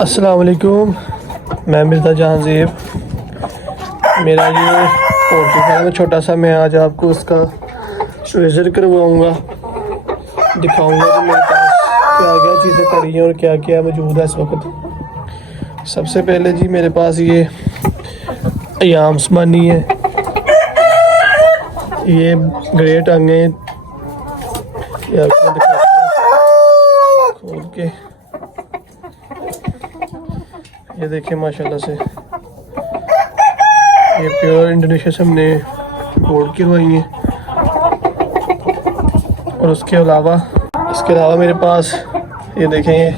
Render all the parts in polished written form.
अस्सलाम वालेकुम, मैं मिर्ज़ा जहांज़ेब। मेरा ये पोल्ट्री फार्म है छोटा सा। मैं आज आपको उसका विज़िट करवाऊँगा, दिखाऊँगा कि मेरे पास क्या क्या चीज़ें पड़ी हैं और क्या क्या मौजूद है इस वक्त। सबसे पहले जी मेरे पास ये अयाम उस्मानी है, ये ग्रेट अंग है, ये आपको दिखाता हूँ खोल के। ये देखिए माशाल्लाह से ये प्योर इंडोनेशिया से हमने पोर्ट करवाई है। और इसके अलावा मेरे पास ये देखें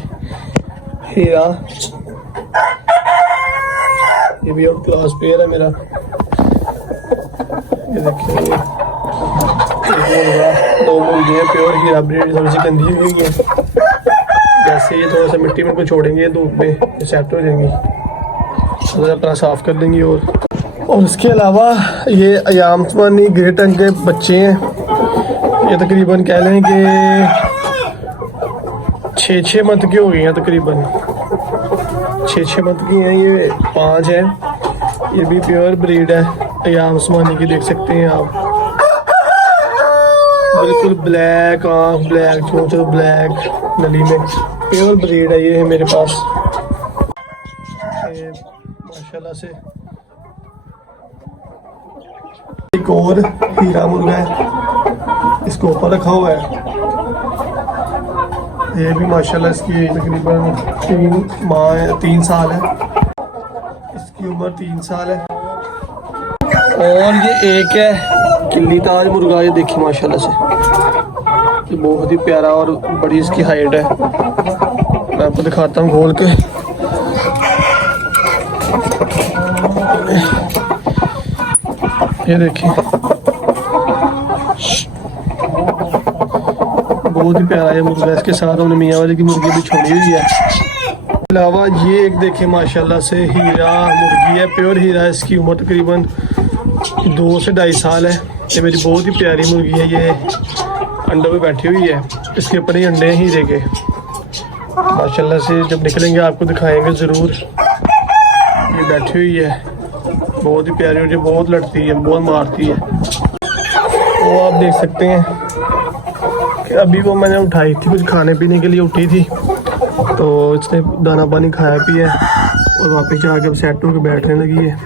हीरा, ये भी आउट क्लास पेयर है मेरा। ये देखिए दो मुर्गे प्योर हीरा ब्रीड, थोड़ी सी गंदी हुई है। जैसे ये थोड़ा सा मिट्टी में को छोड़ेंगे धूप में सेट हो जाएंगी, थोड़ा अपना साफ कर देंगे। और इसके अलावा ये अयाम उस्मानी ग्रेट अंग के बच्चे हैं। ये तकरीबन कह लें कि 6 मंथ की हो गई हैं, तकरीबन 6 मंथ की हैं। ये 5 हैं। ये भी प्योर ब्रीड है अयाम उस्मानी की, देख सकते हैं आप। बिल्कुल ब्लैक आँख, ब्लैक चोंच, ब्लैक नली में प्योर ब्रीड है ये मेरे पास। माशाल्लाह से एक और हीरा मुर्गा है, इसको ऊपर रखा हुआ है। ये भी माशाल्लाह इसकी तकरीबन 3 साल है, इसकी उम्र 3 साल है। और ये एक है किल्ली ताज मुर्गा, ये देखिए माशाल्लाह से ये बहुत ही प्यारा और बड़ी इसकी हाइट है। मैं आपको दिखाता हूँ खोल के। ये देखिए बहुत ही प्यारा है मुर्गा। इसके साथ हमने मियाँ वाले की मुर्गी भी छोड़ी हुई है। अलावा ये एक देखें माशाल्लाह से हीरा मुर्गी है, प्योर हीरा है। इसकी उम्र तकरीबन 2 से 2.5 साल है। ये मेरी बहुत ही प्यारी मुर्गी है। ये अंडों पे बैठी हुई है, इसके ऊपर ही अंडे हैं हीरे के। माशाल्लाह से जब निकलेंगे आपको दिखाएंगे ज़रूर। ये बैठी हुई है, बहुत ही प्यारी, मुझे बहुत लड़ती है, बहुत मारती है। वो आप देख सकते हैं कि अभी वो मैंने उठाई थी, कुछ खाने पीने के लिए उठी थी, तो इसने दाना पानी खाया पिया और वापस जाके अब सेट होकर बैठने लगी है।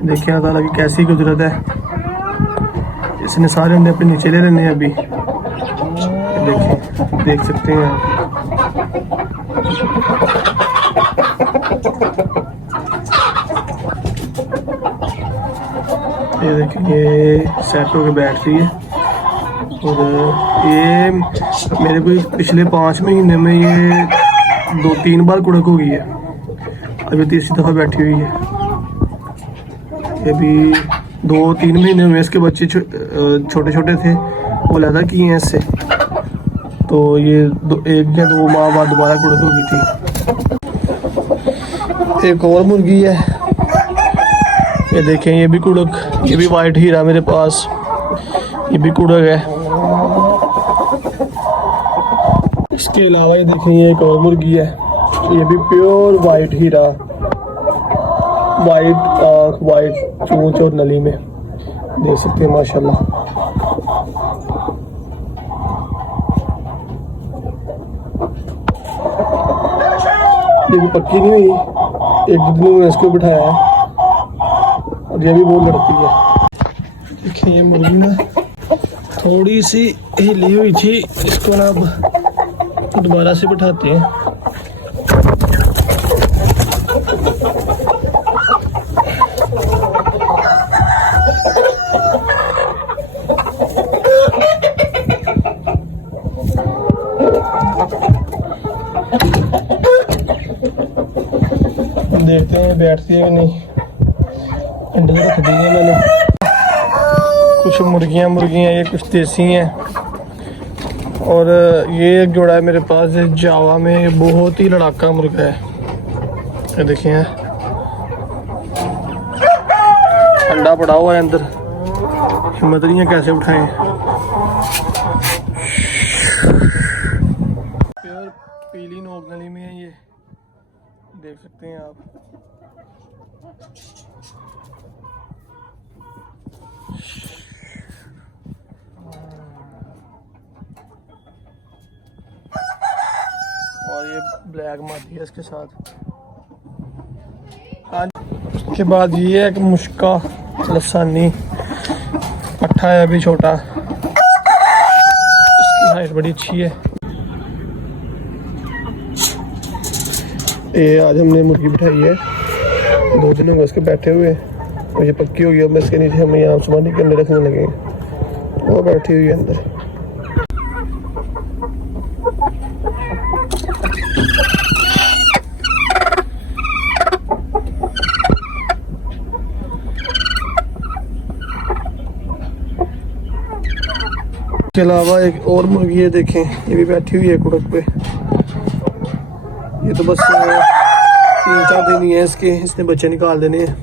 देखिए अल्लाह ताला की कैसी कुदरत है। इसने सारे अंडे अपने नीचे ले लेने हैं अभी। देखिए देख सकते हैं आप। ये देखिए ये सेट होकर बैठ रही है। और ये मेरे को पिछले 5 महीने में ये 2-3 बार कुड़क हो गई है, अभी तीसरी दफ़ा बैठी हुई है। ये भी 2-3 महीने में इसके बच्चे छोटे छोटे थे, वो लगा किए हैं इससे, तो ये 1 या 2 माह बाद दोबारा कुड़क हो गई थी। एक और मुर्गी है, ये देखें ये भी कुड़क, ये भी वाइट हीरा मेरे पास, ये भी कुड़क है। इसके अलावा ये देखें ये एक और मुर्गी है, ये भी प्योर वाइट हीरा, वाइट आँख, वाइट चोंच और नली में, देख सकते हैं माशाल्लाह। ये भी पक्की नहीं हुई, 1-2 दिन में इसको बिठाया है और ये भी बहुत लड़ती है। देखिए ये मुर्गी ना थोड़ी सी हिली हुई थी, इसको ना अब दोबारा से बिठाते हैं। देखते हैं बैठती है कि नहीं। अंडे तो रख दिए मैंने। कुछ मुर्गियाँ ये कुछ देसी हैं। और ये एक जोड़ा है मेरे पास जावा में, बहुत ही लड़ाका मुर्गा है। ये देखिए अंडा पड़ा हुआ है अंदर, हिम्मत नहीं है कैसे उठाएं। प्योर पीली नोक नली में है ये। देख सकते हैं आप। और ये ब्लैक मादी है इसके साथ। हाँ, उसके बाद ये है कि मुश्का लसानी पट्ठा है अभी छोटा, इसकी हाइट बड़ी अच्छी है। ये आज हमने मुर्गी बिठाई है, 2 दिन हो गए उसके बैठे हुए और ये पक्की हो गई। अब इसके नीचे हम यहाँ आसमानी के अंदर रखने लगे, वो बैठी हुई है अंदर। इसके अलावा एक और मुर्गी है, देखें ये भी बैठी हुई है कुड़क पे। ये तो बस 3-4 दिन ही है इसके, इसने बच्चे निकाल देने हैं।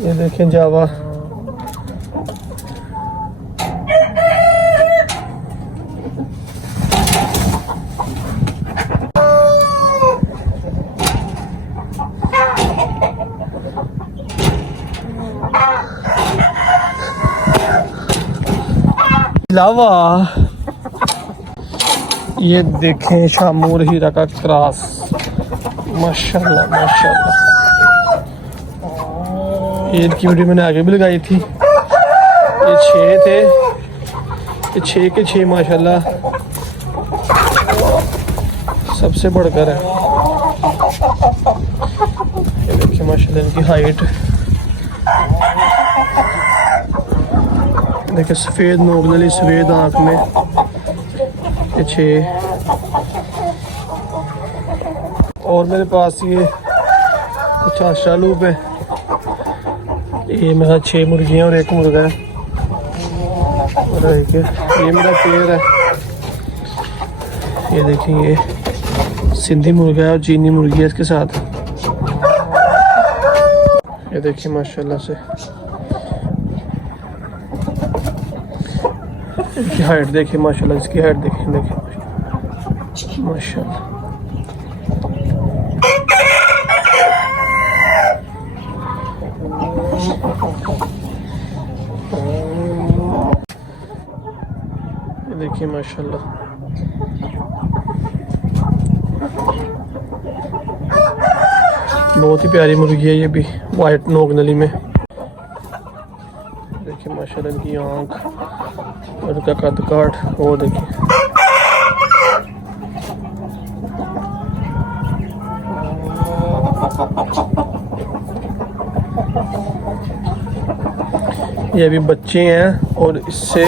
ये देखें जावा, लावा। ये देखें शामूर हीरा का क्रॉस, माशाल्लाह माशाल्लाह। ये इनकी वीडियो मैंने आगे भी लगाई थी। ये 6 थे, ये 6 के 6 माशाल्लाह सबसे बढ़कर है। ये देखिए माशाल्लाह इनकी हाइट, देखिए सफ़ेद नोगनली, सफ़ेद आँख में ये 6। और मेरे पास ये कुछ आशालूप है, ये मेरा 6 मुर्गियाँ और 1 मुर्गा है। और ये मेरा पेड़ है। ये देखिए ये सिंधी मुर्गा है और चीनी मुर्गी है इसके साथ। ये देखिए माशाल्लाह से इसकी हाइट देखिए, माशाल्लाह इसकी हाइट देखिए, देखिए माशाल्लाह। ये देखिए माशाल्लाह बहुत ही प्यारी मुर्गी है ये भी, वाइट नोगनली में। देखिए माशाल्लाह इनकी आँख और उनका कद काट, वो देखिए। ये भी बच्चे हैं और इससे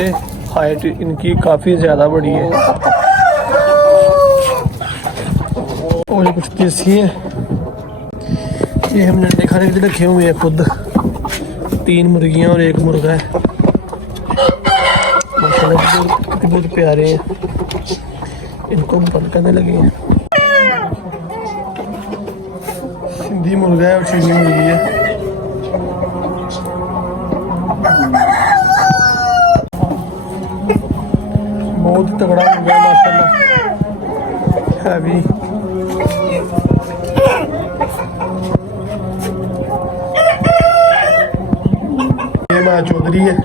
हाइट इनकी काफ़ी ज़्यादा बड़ी है। और ये कुछ देसी हैं, ये हमने अंडे खाने के लिए रखे हुए हैं खुद। 3 मुर्गियाँ और 1 मुर्गा है। माशाल्लाह कितने बहुत प्यारे हैं, इनको बंद करने लगे हैं। सिंधी मुर्गा है और चीनी मुर्गी है। बहुत तगड़ा मुर्गा है माशाल्लाह, हैवी। ये माँ चौधरी है,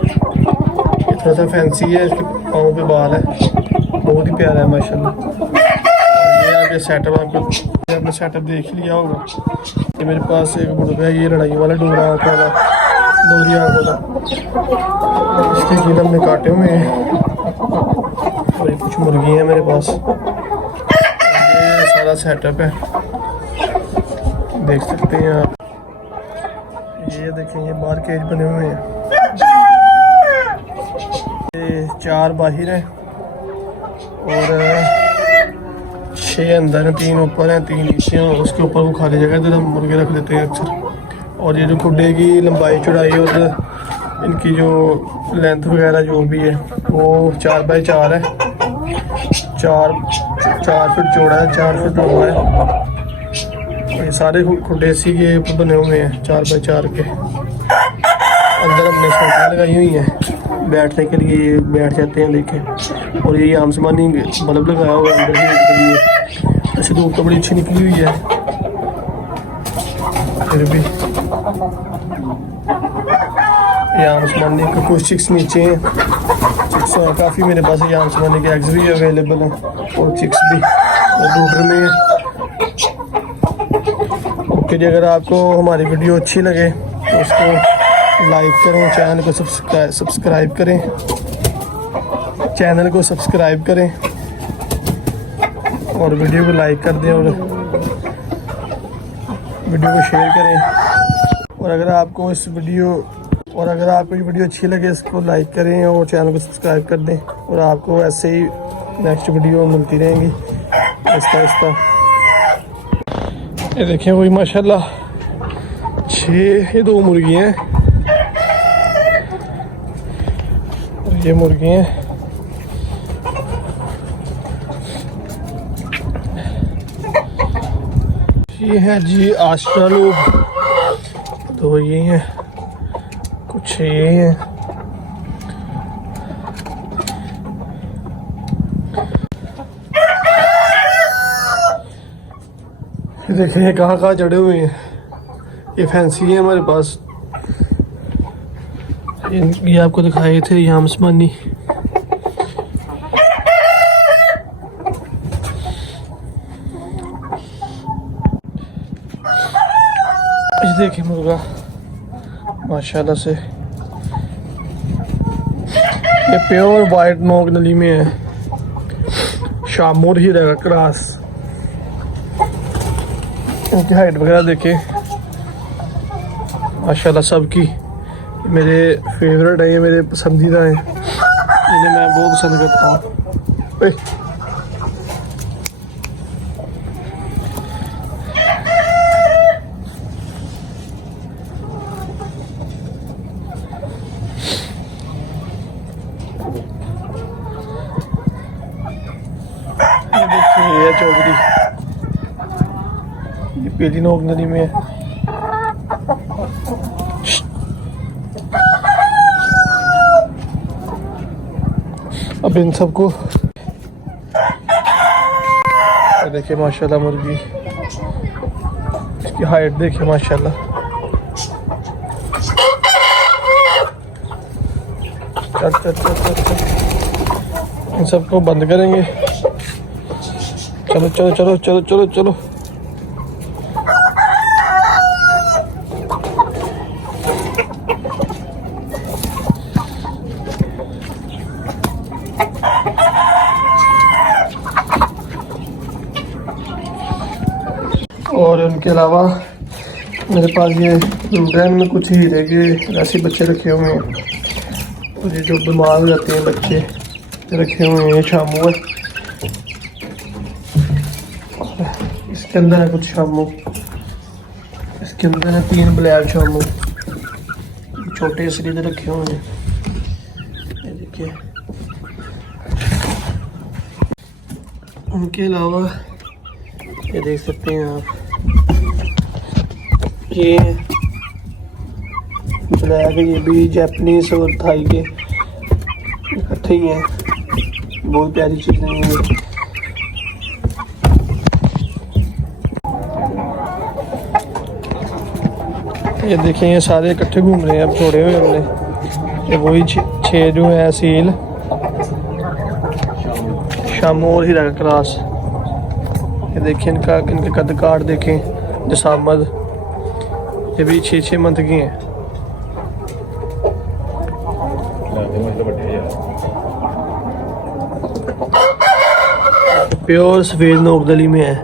थोड़ा सा फैंसी है, इसके पाँव पे बाल है, बहुत ही प्यारा है माशाल्लाह। और ये आगे सेटअप, आपने सेटअप देख लिया होगा। ये मेरे पास एक मुर्गा है, ये लड़ाई वाला डोरा आँख वाला, दोहरी आँख वाला, इसके कील हमने काटे हुए हैं। और ये कुछ मुर्गी हैं मेरे पास, ये सारा सेटअप है, देख सकते हैं आप। ये देखें ये बाहर केज बने हुए हैं, ये 4 बाहर हैं और 6 अंदर हैं, 3 ऊपर हैं, 3 नीचे हैं। उसके ऊपर वो खाली जगह इधर हम मुर्गे रख देते हैं अक्सर। और ये जो खुडे की लंबाई चौड़ाई और इनकी जो लेंथ वगैरह जो भी है वो 4 बाई 4 है, 4 फीट चौड़ा है, 4 फीट लंबा है। ये सारे खुडे इसी के ऊपर बने हुए हैं 4 बाई 4 के। अंदर हमने सोफा लगाई हुई है बैठने के लिए, बैठ जाते हैं। देखें और ये आमसमानी बल्ब लगाया हुआ है अंदर हीट के लिए। ऐसे धूप तो बड़ी अच्छी निकली हुई है, फिर भी ये आमसमानी के कुछ चिक्स नीचे हैं। चिक्स काफ़ी मेरे पास ये आमसमानी के एग्स भी अवेलेबल हैं और चिक्स भी ब्रूडर में है। ओके जी, अगर आपको हमारी वीडियो अच्छी लगे तो उसको लाइक करें, चैनल को सब्सक्राइब करें, चैनल को सब्सक्राइब करें और वीडियो को लाइक कर दें और वीडियो को शेयर करें। और अगर आपको ये वीडियो अच्छी लगे इसको लाइक करें और चैनल को सब्सक्राइब कर दें। और आपको ऐसे ही नेक्स्ट वीडियो मिलती रहेंगी आहिस्ता आहिस्ता। ये देखें वही माशाल्लाह 2 मुर्गी हैं, ये मुर्गी हैं। ये है जी ऑस्ट्रेलो, तो ये हैं कुछ, ये हैं देखें ये कहाँ चढ़े हुए हैं। ये फैंसी है हमारे पास, ये आपको दिखाए थे ये आमसमानी। ये देखिए मुर्गा माशाल्लाह से, ये प्योर वाइट नोक नली में है, शामूर ही रहेगा क्रॉस। इनकी हाइट वगैरह देखें माशाल्लाह सबकी मेरे फेवरेट है, ये मेरे पसंदीदा हैं, इन्हें मैं बहुत पसंद करता हूँ। ये देखिए ये चौधरी, ये पीली नोक नदी में है। अब इन सबको देखिए माशाल्लाह मुर्गी, इसकी हाइट देखिए माशाल्लाह। चल चल चल चल चल, इन सबको बंद करेंगे। चलो चलो चलो चलो चलो चलो। और उनके अलावा मेरे पास ये ड्रैन में कुछ हीरे के ऐसे बच्चे रखे हुए हैं, और ये जो बीमार हो जाते हैं बच्चे रखे हुए हैं। शामू है, इसके अंदर है कुछ शामू, इसके अंदर है 3 ब्लैक शामू, छोटे इसलिए रखे हुए हैं। ये देखिए, उनके अलावा ये देख सकते हैं आप, ये ब्लैक, ये भी जापानीज और थाई के इकट्ठे ही हैं, बहुत प्यारी चीज़ें हैं। ये देखें ये सारे इकट्ठे घूम रहे हैं, अब छोड़े हुए हमने। ये वही 6 जो है सील, शामू और हीरा का क्रॉस। ये देखिए इनके कद काट देखें, जसामद, ये भी 6 मंथ की हैं। प्योर सफेद नोकदली में है।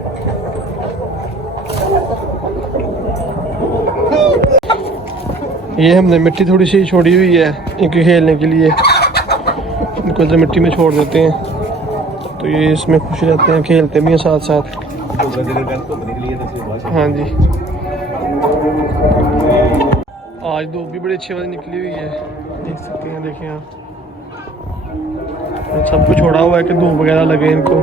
ये हमने मिट्टी थोड़ी सी छोड़ी हुई है इनके खेलने के लिए, इनको इधर मिट्टी में छोड़ देते हैं तो ये इसमें खुश रहते हैं, खेलते भी हैं साथ साथ। हाँ जी, आज धूप भी बड़ी अच्छी वाली निकली हुई है, देख सकते हैं। देखें आप, सब कुछ छोड़ा हुआ है कि धूप वगैरह लगे इनको।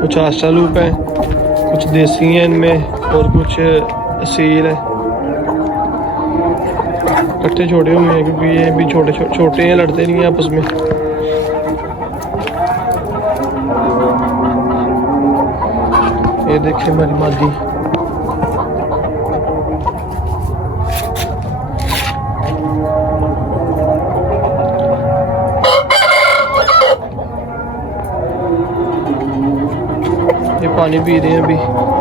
कुछ ऑस्ट्रेलूप है, कुछ देसी हैं इनमें और कुछ असील है, इकट्ठे छोटे छोटे हुए हैं क्योंकि ये भी छोटे छोटे हैं, लड़ते नहीं हैं आपस में। ये देखिए हमारी मादी। ये पानी पी रहे हैं अभी।